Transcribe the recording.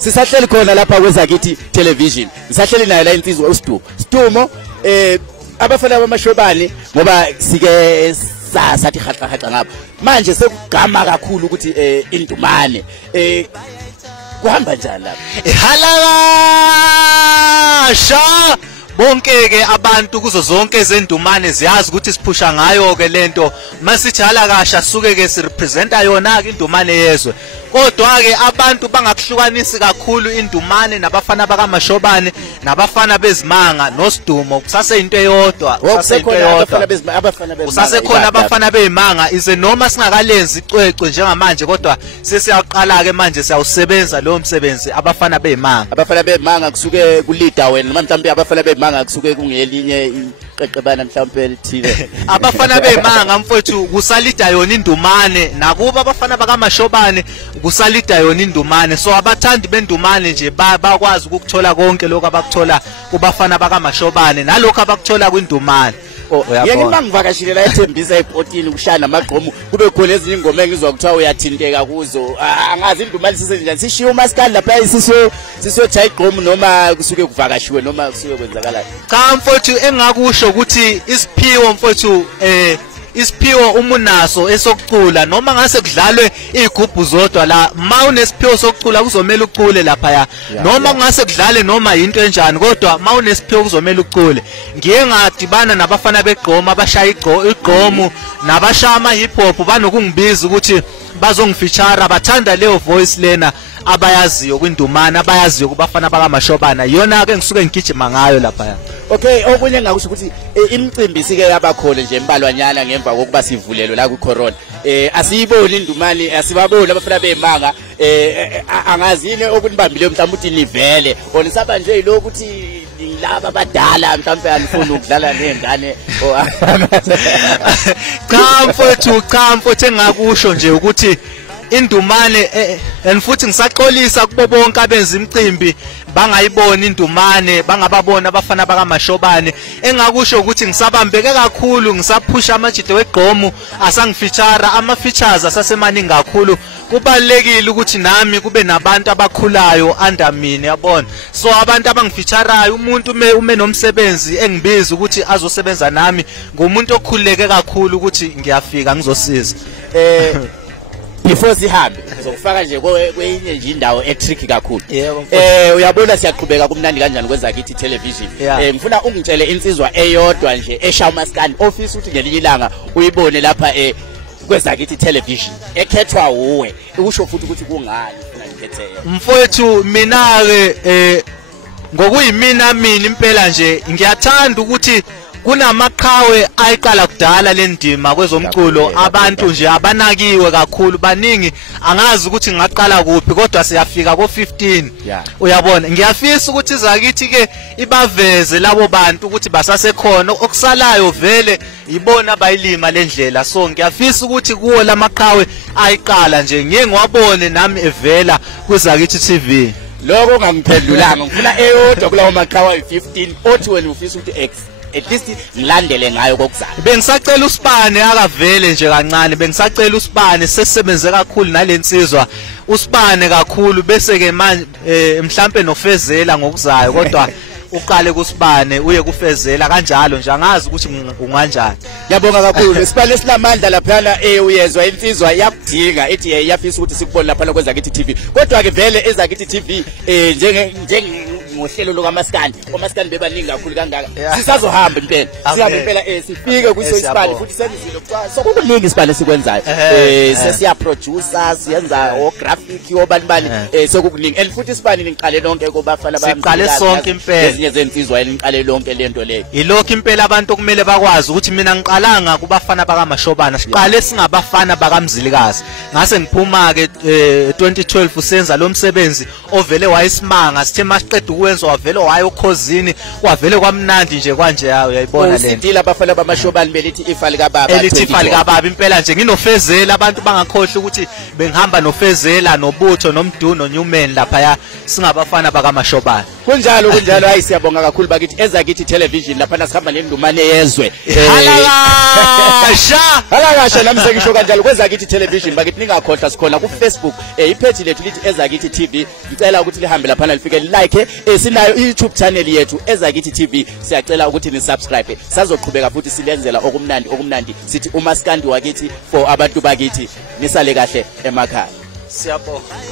sisahleli khona lapha kwezakithi television. Sisahleli nayo la insizwa uStumo abafana bamashobani ngoba sike sathi haqa ngapha. Manje sekugama kakhulu ukuthi indumane kuhamba njani lapha? Halakasha bonke ke abantu kuzo zonke zendumane ziyazi ukuthi siphusha ngayo ke lento masithi halakasha suke ke sirepresenta yona ke indumane yezwe. Kodwa ke abantu bangakuhlukanisi kakhulu indumane nabafana bakaMashobane nabafana bezimanga noSidumo kusase into eyodwa kusasekhona abafana bezimanga ize noma singakalenzi icwecwe njengamanje kodwa sesiyaqala ke manje siyawusebenza lo msebenzi abafana bezimanga kusuke kulida wena noma mhlawumbe abafana bezimanga kusuke kungelinye qeqebana mhlawumbe lithile abafana bezimanga mfowethu kusalida yona indumane nakuba abafana bakaMashobane kusalida yona indumane so abathandi bendumane nje bakwazi ukuthola konke lokho abakuthola kubafana bakaMashobane nalokho abakuthola kwindumane. Yena mangivakashile la eThembisa ePortini ukushaya namagqomu kube khona ezinye ingoma engizwa kuthiwa uyathinteka kuzo angazi indumane sisenjani sishiya umaskandi lapha sisiyojaya igqomu noma kusuke kuvakashiwe noma kusuke kwenzakala. Cha mfowethu engakusho ukuthi isiphiwo mfowethu isiphiwo umunaso esokucula noma ngase kudlalwe igubhu zodwa la mawunesiphiwo sokucula kuzomela ucule lapha ya noma ngase kudlale noma into enjani kodwa mawunesiphiwo kuzomela ucule. Ngiye ngadibana nabafana begqoma abashaya igqomu nabashaya ama hip hop banokungibiza ukuthi bazongifeature bathanda leyo voice lena abayaziyo kwindumane abayaziyo kubafana bakaMashobana yona ke ngisuke ngigijima ngayo lapha ya. Okay okunye engakusho ukuthi imicimbi sike yabakhona nje embalwanyana ngemva kokuba sivulelo la kucorona asiyiboni indumane asibaboni abafana bezimanga angazine okunibambile mhlawumbe uthi nivele onisaba nje yilo ukuthi laba abadala mhlawumbe alifuna ukudlala nezingane cha mfowethu engakusho nje ukuthi indumane and futhi ngisaxolisa kubo bonke abenza imicimbi bangayibona indumane bangababona abafana bakaMashobane engakusho ukuthi ngisabambeke kakhulu ngisaphusha amajide wegqomu asangifeature ama-features asasemaningi kakhulu. Kubalekile ukuthi nami kube nabantu abakhulayo under mina yabona so abantu abangifeatureayo umuntu ume nomsebenzi engibiza ukuthi azosebenza nami ngumuntu okhuleke kakhulu ukuthi ngiyafika ngizosiza. Before sihambe ngizokufaka nje kwenye nje indawo etricky kakhulu. Uyabona siyaqhubeka kumnandi kanjani kwezakithi television. Ngifuna ungitshele insizwa eyodwa nje eshaya umaskandi office ukuthi ngelinye ilanga uyibone lapha kwezakithi television ekhethwa uwe ukusho futhi ukuthi kungani ufuna ngikhethe yena. Mfowethu mina ke ngokuyimina impela nje ngiyathanda ukuthi kunamaqhawe ayiqala kudala lendima kwezomculo abantu nje abanakiwe kakhulu baningi angazi ukuthi ngaqala kuphi kodwa siyafika ko15 uyabona ngiyafisa ukuthi izakithi ke ibaveze labo bantu ukuthi basasekhona okusalayo vele ibona bayilima lendlela so ngiyafisa ukuthi kuwo lamaqhawe ayiqala nje ngiye ngiwabone nami evela kwizakithi TV. Lokho ngangiphendulanga ngifuna eyodwa kulawo maqhawe 15 othi wena ufisa ukuthi X at least ngilandele ngayo kokuzayo. Bengisacela uSibane akavele nje kancane bengisacela uSibane sesisebenze kakhulu nalensizwa uSibane kakhulu bese ke manje mhlambe noFezela ngokuzayo kodwa uqale kuSibane uye kuFezela kanjalo nje angazi ukuthi unganjani. Ngiyabonga kakhulu lesibane sinamandla laphana uyezwa insizwa yakudinga ethi yafisa ukuthi sikubone lapha kwezakithi TV kodwa ke vele ezakithi TV njenge ngohlelo lokamaskandi omaskandi bebaningi kakhulu kangaka sisazohamba impela sihambe impela sifike kwiSibane futhi senzile ukwazi so kukuningi isibane sikwenzayo sesiya producer siyenza o graphic obani sokukuningi and futhi isibane niqale lonke kubafana siqale sonke impela ezinye zensizwa niqale lonke lento leyo ilokho impela abantu okumele bakwazi ukuthi mina ngiqalanga kubafana bakaMashobana siqale singabafana bakaMzilikazi ngase ngiphuma ke 2012 usenza lo msebenzi ovele wayisimanga sithe masiqeda ukwenza wavele waye ukhosini wavele kwamnandi nje kwanje yawo uyayibona lento usidila abafana bamashobani belithi ifa lika baba elithi ifa lika baba impela nje nginofezela abantu bangakhohle ukuthi bengihamba nofezela nobutho nomduno Newman lapha singabafana bakamashobani kunjalo hayi siyabonga kakhulu bakithi ezakithi television lapha sihamba nendumane yezwe halakasha nami sengisho kanjalo kwezakithi television bakithi ningakhohlwa sikhona ku Facebook ipage lethu lithi ezakithi TV ngicela ukuthi lihambe lapha lifike like sinayo YouTube channel yethu ezakithi TV siyacela ukuthi ni subscribe sazoqhubeka futhi silenzela okumnandi sithi umaskandi wakithi for abantu bakithi nisale kahle emakhaya siyabonga